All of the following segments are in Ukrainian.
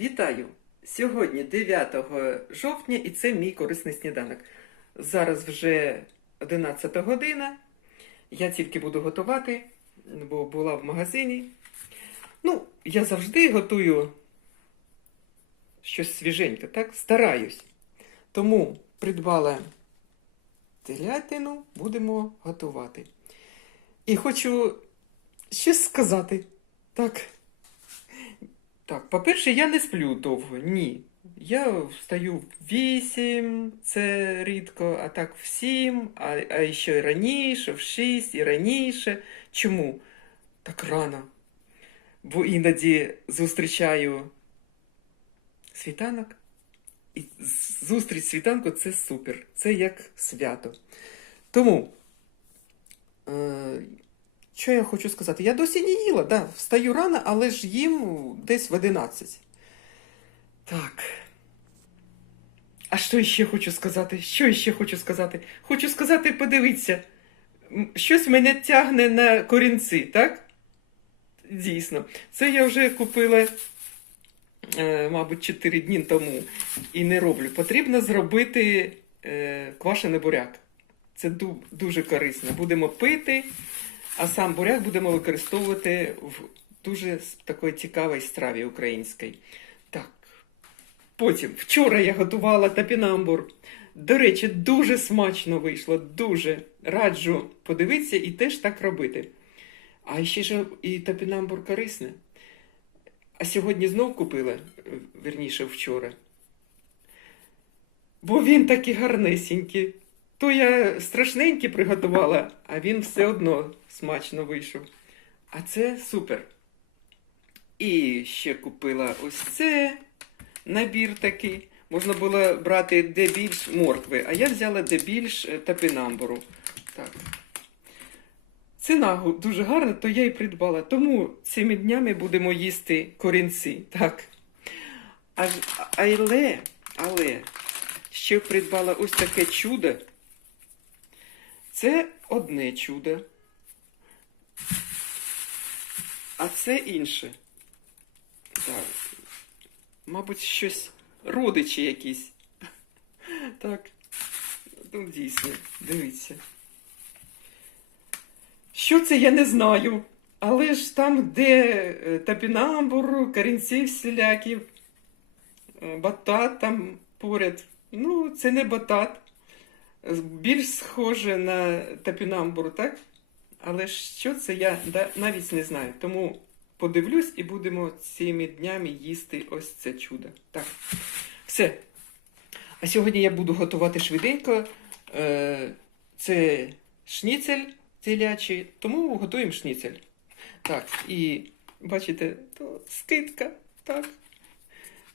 Вітаю! Сьогодні 9 жовтня і це мій корисний сніданок. Зараз вже 11 година. Я тільки буду готувати, бо була в магазині. Ну, я завжди готую щось свіженьке, так? Стараюсь. Тому придбала телятину, будемо готувати. І хочу щось сказати. Так. Так, по-перше, я не сплю довго, ні. Я встаю в 8, це рідко, а так в 7, а, а ще й раніше, в 6 і раніше. Чому? Так рано. Бо іноді зустрічаю світанок. І зустріч світанку це супер. Це як свято. Тому, е, що я хочу сказати? Я досі не їла, да, встаю рано, але ж їм десь в 11. Так. А що ще хочу сказати? Що ще хочу сказати? Хочу сказати, подивіться, щось мене тягне на корінці, так? Дійсно. Це я вже купила, е, мабуть, 4 дні тому і не роблю. Потрібно зробити е, квашений буряк. Це дуже корисно. Будемо пити, а сам буряк будемо використовувати в дуже такої цікавій страві українській. Так. Потім, вчора я готувала тапінамбур. До речі, дуже смачно вийшло, дуже раджу подивитися і теж так робити. А ще ж і тапінамбур корисне. А сьогодні знов купила, е, вірніше вчора. Бо він такий гарнесенький. То я страшненький приготувала, а він все одно смачно вийшов. А це супер. І ще купила ось це набір такий. Можна було брати де більш моркви, а я взяла де більш е, тапінамбуру. Так. Ціна дуже гарна, то я і придбала. Тому цими днями будемо їсти корінці. Так. А, але, але ще придбала ось таке чудо. Це одне чудо. А це інше. Так. Мабуть, щось родичі якісь. Так. Ну, дійсно, дивіться. Що це, я не знаю. Але ж там, де е, топінамбур, корінці всілякі, е, батат там поряд. Ну, це не батат. Більш схоже на топінамбур, так? Але що це, я навіть не знаю. Тому подивлюсь і будемо цими днями їсти ось це чудо. Так, все. А сьогодні я буду готувати швиденько. Е, Це шніцель телячий, тому готуємо шніцель. Так, і бачите, то скидка. Так.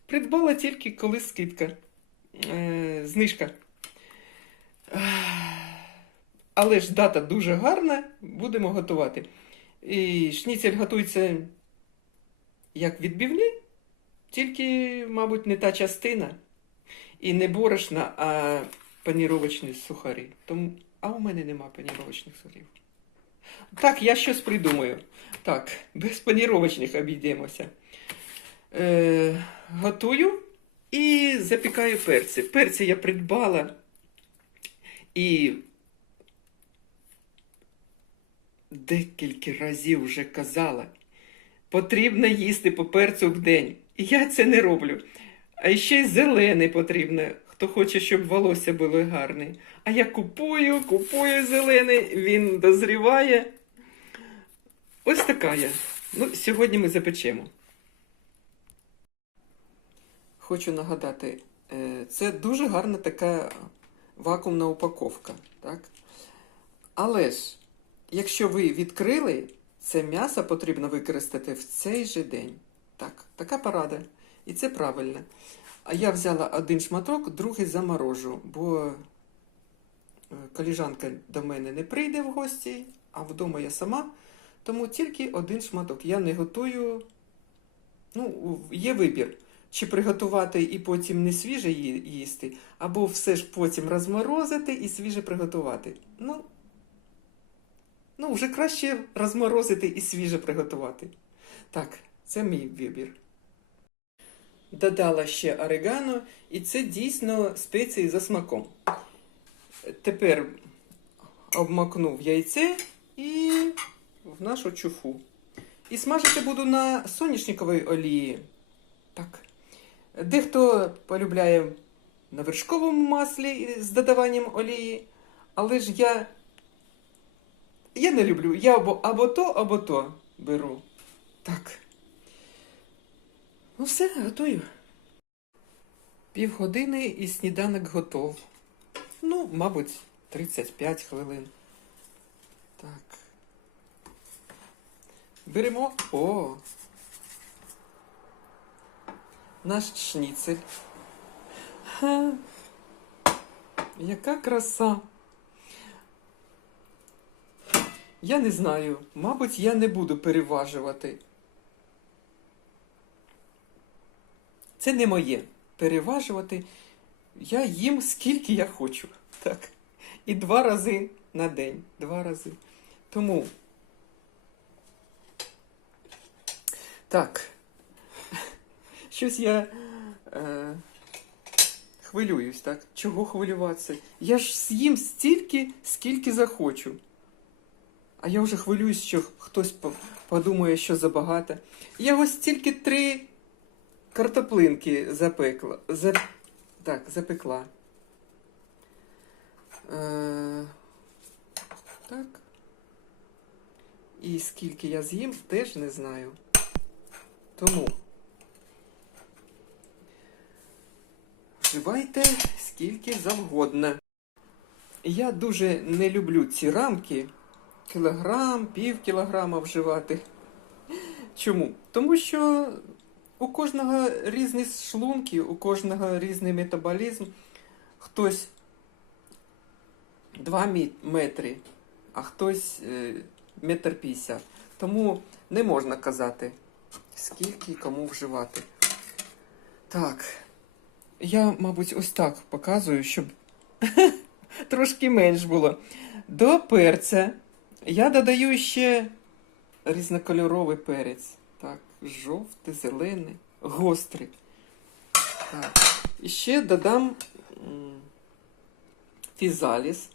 Придбала тільки коли скидка. Е, Знижка. Але ж дата дуже гарна, будемо готувати. І шніцель готується як відбивний, тільки, мабуть, не та частина. І не борошна, а паніровочні сухарі. Тому... А у мене нема паніровочних сухарів. Так, я щось придумаю. Так, без паніровочних обійдемося. Е, готую і запікаю перці. Перці я придбала і декілька разів вже казала, потрібно їсти по перцю в день. І я це не роблю. А ще й зелений потрібно, хто хоче, щоб волосся було гарне. А я купую, купую зелений, він дозріває. Ось така я. Ну, сьогодні ми запечемо. Хочу нагадати, е, це дуже гарна така вакуумна упаковка. Так? Але ж, якщо ви відкрили, це м'ясо потрібно використати в цей же день. Так, така порада. І це правильно. А я взяла один шматок, другий заморожу, бо е, коліжанка до мене не прийде в гості, а вдома я сама, тому тільки один шматок. Я не готую. Ну, є вибір. Чи приготувати і потім не свіже їсти, або все ж потім розморозити і свіже приготувати. Ну, ну вже краще розморозити і свіже приготувати. Так, це мій вибір. додала ще орегано, і це дійсно спеції за смаком. Тепер обмакнув яйце і в нашу чуфу. І смажити буду на соняшниковій олії. Так. Дехто полюбляє на вершковому маслі з додаванням олії, але ж я, я не люблю. Я або, або то, або то беру. Так. Ну все, готую. Півгодини і сніданок готов. Ну, мабуть, 35 хвилин. Так. Беремо. О! Наш шніцель. Ха. Яка краса. Я не знаю. Мабуть, я не буду переважувати. Це не моє. Переважувати. Я їм скільки я хочу. Так. І два рази на день. Два рази. Тому. Так. Щось я е, хвилююсь, так? Чого хвилюватися? Я ж з'їм стільки, скільки захочу. А я вже хвилююсь, що хтось подумає, що забагато. Я ось тільки три картоплинки запекла. За... Так, запекла. Е... Так. І скільки я з'їм, теж не знаю. Тому. Вживайте скільки завгодно. Я дуже не люблю ці рамки. Кілограм, пів кілограма вживати. Чому? Тому що у кожного різні шлунки, у кожного різний метаболізм. Хтось 2 метри, а хтось е, метр п'ятдесят. Тому не можна казати, скільки кому вживати. Так. Я, мабуть, ось так показую, щоб трошки менш було. До перця я додаю ще різнокольоровий перець. Так, жовтий, зелений, гострий. Так. І ще додам фізаліс.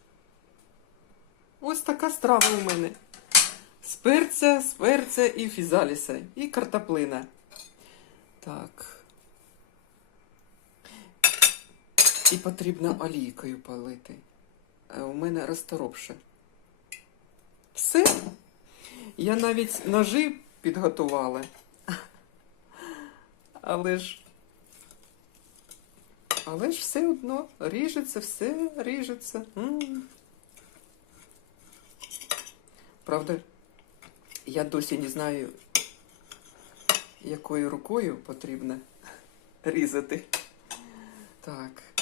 Ось така страва у мене. З перця, з перця і фізаліса. І картоплина. Так. І потрібно олійкою полити. А у мене розторопше. Все. Я навіть ножи підготувала. Але ж. Але ж все одно ріжеться, все ріжеться. М. Правда, я досі не знаю, якою рукою потрібно різати. Так.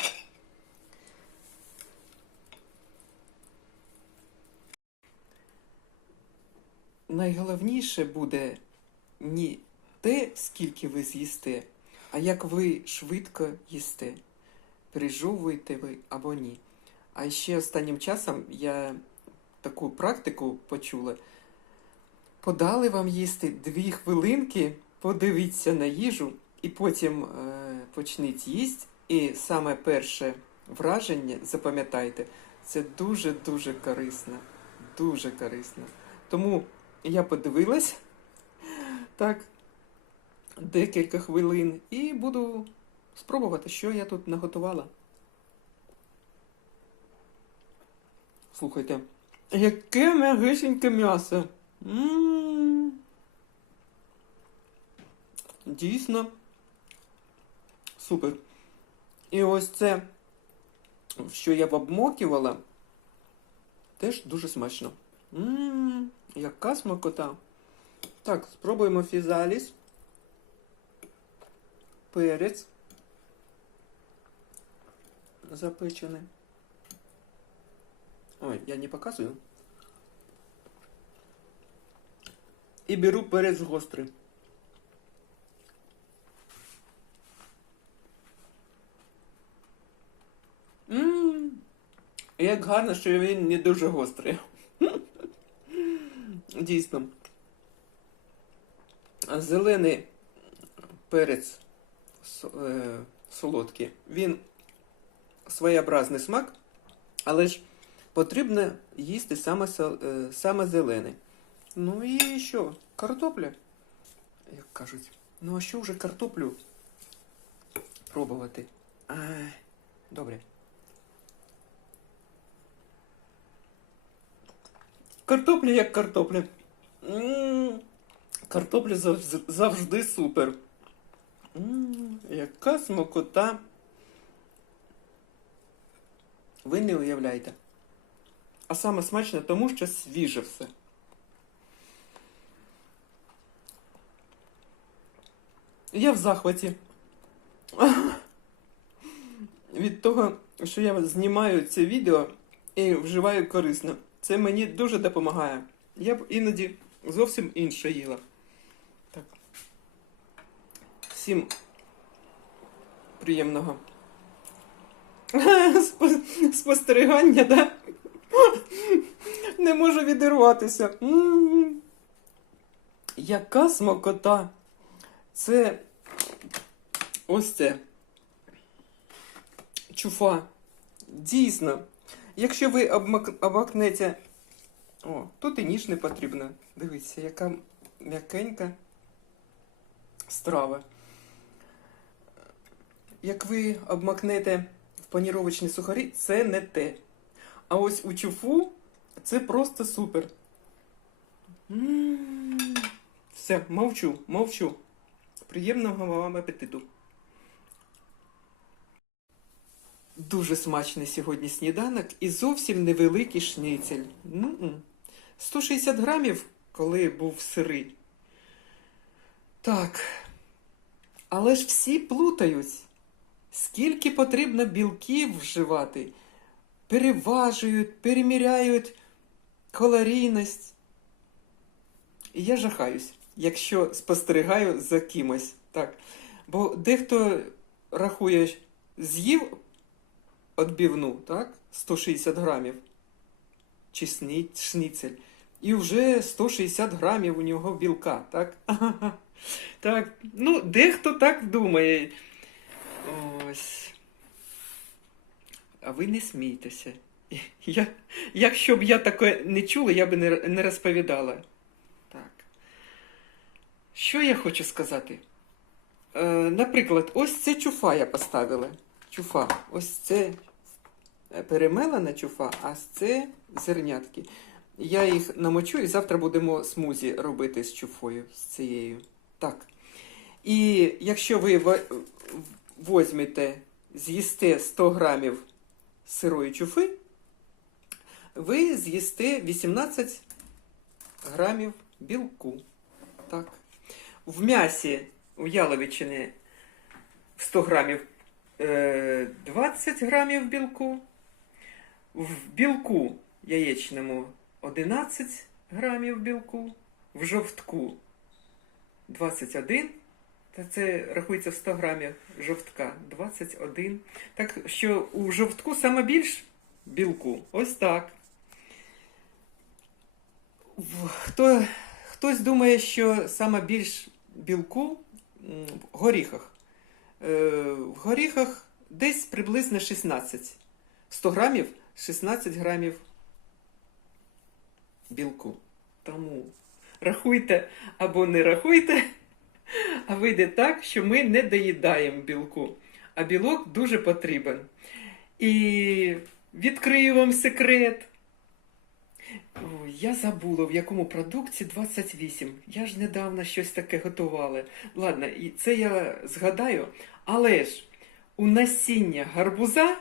Найголовніше буде не те, скільки ви з'їсте, а як ви швидко їсте. Пережовуєте ви або ні. А ще останнім часом я таку практику почула. Подали вам їсти дві хвилинки, подивіться на їжу, і потім е, почніть їсти. І саме перше враження, запам'ятайте, це дуже-дуже корисно. Дуже корисно. Тому я подивилась так декілька хвилин і буду спробувати, що я тут наготувала. Слухайте, яке м'ягесеньке м'ясо. М. Дійсно. Супер. І ось це, що я обмокувала, теж дуже смачно. Ммм, яка смакота. Так, спробуємо фізаліс. Перець. Запечений. Ой, я не показую. І беру перець гострий. Ммм, як гарно, що він не дуже гострий. Дійсно. Зелений перець е. Він своєобразний смак, але ж потрібно їсти саме, е, саме зелене. Ну і що? Картопля, як кажуть. Ну а що вже картоплю пробувати? Ай, добре. Картопля як картопля. Картопля завжди супер. М, Яка смакота. Ви не уявляєте. А саме смачне тому, що свіже все. Я в захваті. Від того, що я знімаю це відео і вживаю корисно. Це мені дуже допомагає. Я б іноді зовсім інше їла. Так. Всім приємного спостерігання, да? Не можу відірватися. Яка смакота. Це ось це. Чуфа. Дійсно. Якщо ви обмак... обмакнете. О, тут і ніж не потрібно. Дивіться, яка м'якенька страва. Як ви обмакнете в паніровочні сухарі, це не те. А ось у чуфу це просто супер. М. Все, мовчу, мовчу. Приємного вам апетиту. Дуже смачний сьогодні сніданок і зовсім невеликий шницель. М-м. 160 грамів, коли був сирий. Так. Але ж всі плутають. Скільки потрібно білків вживати? Переважують, переміряють калорійність. Я жахаюсь, якщо спостерігаю за кимось. Так. Бо дехто рахує, з'їв отбивну, так? 160 грамів. Чи шніцель. І вже 160 грамів у нього білка, так? Так, ну, дехто так думає. Ось. А ви не смійтеся. Я, якщо б я таке не чула, я б не, не розповідала. Так. Що я хочу сказати? Е, наприклад, ось це чуфа я поставила. Чуфа. Ось це перемелена чуфа, а це зернятки. Я їх намочу і завтра будемо смузі робити з чуфою, з цією. Так. І якщо ви возьмете, з'їсте 100 грамів сирої чуфи, ви з'їсте 18 грамів білку. Так. В м'ясі у яловичини 100 грамів 20 грамів білку. В білку яєчному 11 грамів білку, в жовтку 21. Та це рахується в 100 грамів жовтка 21. Так що у жовтку саме більш білку. Ось так. Хто, хтось думає, що саме більш білку в горіхах. В горіхах десь приблизно 16. 100 грамів 16 грамів білку. Тому рахуйте або не рахуйте, а вийде так, що ми не доїдаємо білку. А білок дуже потрібен. І відкрию вам секрет. Я забула, в якому продукті 28. Я ж недавно щось таке готувала. Ладно, і це я згадаю. Але ж у насіння гарбуза.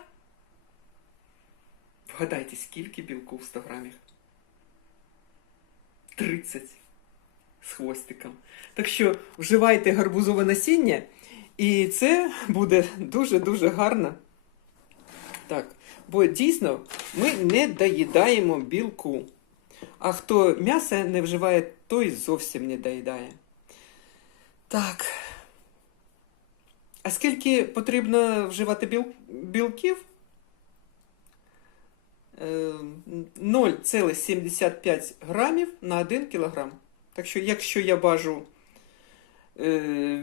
Вгадайте, скільки білку в 100 грамів? 30 з хвостиком. Так що вживайте гарбузове насіння, і це буде дуже-дуже гарно. Так, бо дійсно ми не доїдаємо білку. А хто м'ясо не вживає, той зовсім не доїдає. Так. А скільки потрібно вживати біл... білків? Е, 0,75 грамів на 1 кілограм. Так що, якщо я важу е,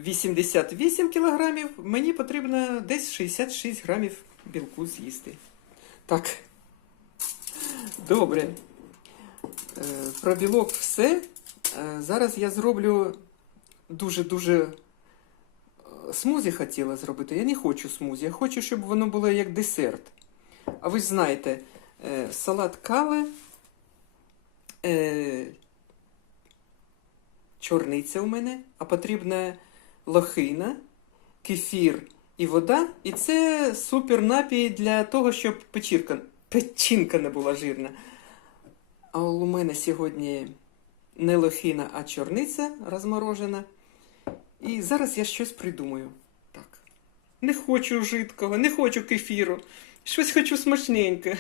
88 кілограмів, мені потрібно десь 66 грамів білку з'їсти. Так. Добре. Е, Про білок все. Е, Зараз я зроблю дуже-дуже е, смузі хотіла зробити. Я не хочу смузі, я хочу, щоб воно було як десерт. А ви ж знаєте, салат кале, чорниця у мене, а потрібна лохина, кефір і вода. І це супер напій для того, щоб печірка, печінка не була жирна. А у мене сьогодні не лохина, а чорниця розморожена. І зараз я щось придумаю. Так. Не хочу жидкого, не хочу кефіру. Щось хочу смачненьке.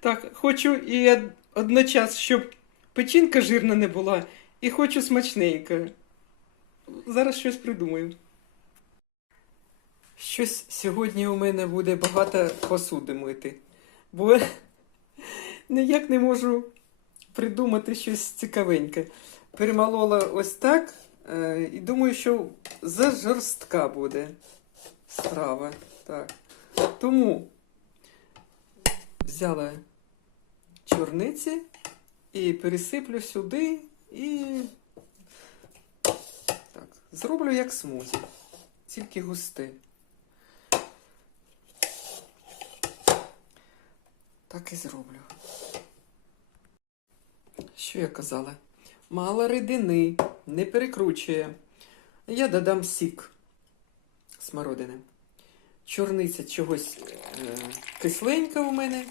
Так, хочу і од- одночас, щоб печінка жирна не була, і хочу смачненьке. Зараз щось придумаю. Щось сьогодні у мене буде багато посуди мити, бо ніяк не можу придумати щось цікавеньке. Перемолола ось так, е, і думаю, що зажорстка буде страва. Так. Тому взяла чорниці і пересиплю сюди і так, зроблю як смузі, тільки густе. Так і зроблю. Що я казала? Мало рідини, не перекручує. Я додам сік смородини. Чорниця чогось е, кисленька у мене,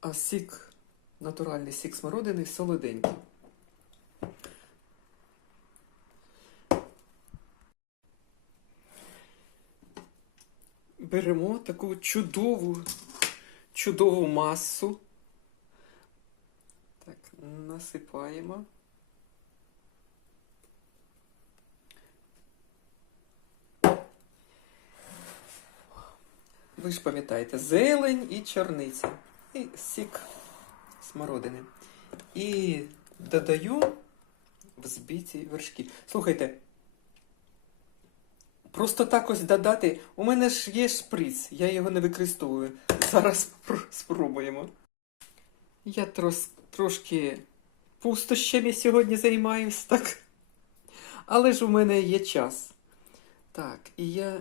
а сік, натуральний сік смородини солоденький. Беремо таку чудову, чудову масу. Так, насипаємо. Ви ж пам'ятаєте, зелень і чорниця. І сік смородини. І додаю взбиті вершки. Слухайте, просто так ось додати. У мене ж є шприц, я його не використовую. Зараз спробуємо. Я трос, трошки пустощами сьогодні займаюсь, так? Але ж у мене є час. Так, і я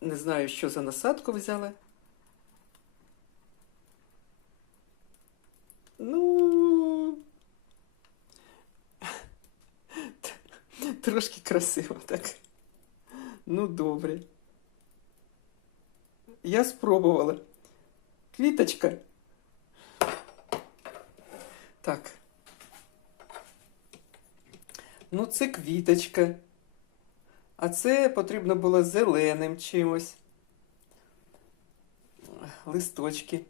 не знаю, що за насадку взяла. Ну. Трошки красиво, так. Ну, добре. Я спробувала. Квіточка. Так. Ну, це квіточка. А це потрібно було зеленим чимось. Листочки.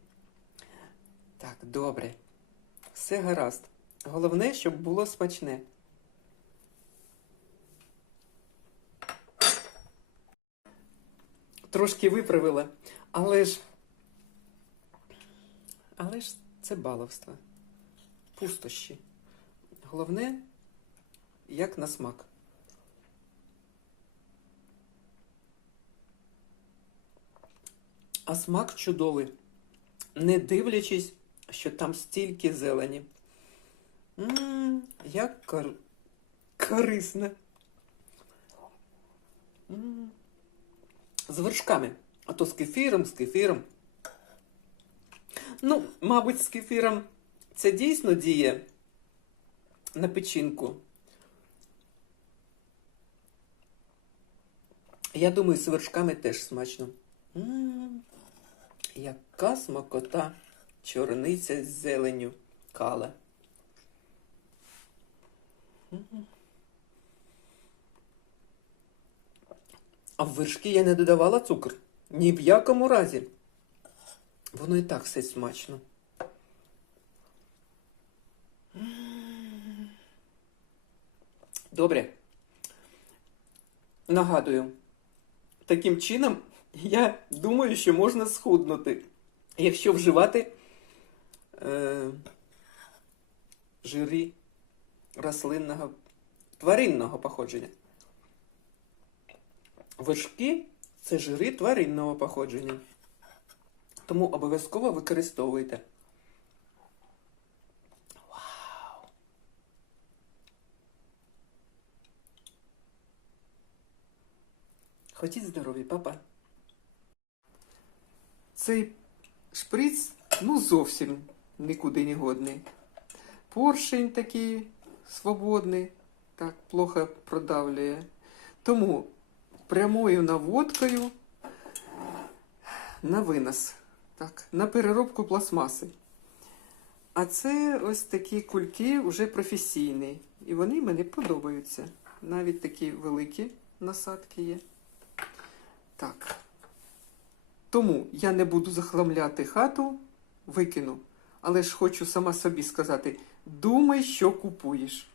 Так, добре. Все гаразд. Головне, щоб було смачне. Трошки виправила, але ж. Але ж це баловство. Пустощі. Головне, як на смак. А смак чудовий, не дивлячись, що там стільки зелені. Ммм, як кор... корисно. М. З вершками. А то з кефіром, з кефіром. Ну, мабуть, з кефіром це дійсно діє на печінку. Я думаю, з вершками теж смачно. М, Яка смакота чорниця з зеленю кала. М. А в вершки я не додавала цукор. Ні в якому разі. Воно і так все смачно. Добре. Нагадую, таким чином я думаю, що можна схуднути, якщо вживати е, жирі рослинного тваринного походження. Вершки це жири тваринного походження. Тому обов'язково використовуйте. Вау! Ходіть здорові, папа. Цей шприц ну зовсім нікуди не годний. Поршень такий свободний, так плохо продавлює. Тому прямою наводкою на винос, так, на переробку пластмаси. А це ось такі кульки вже професійні. І вони мені подобаються. Навіть такі великі насадки є. Так. Тому я не буду захламляти хату, викину. Але ж хочу сама собі сказати: думай, що купуєш.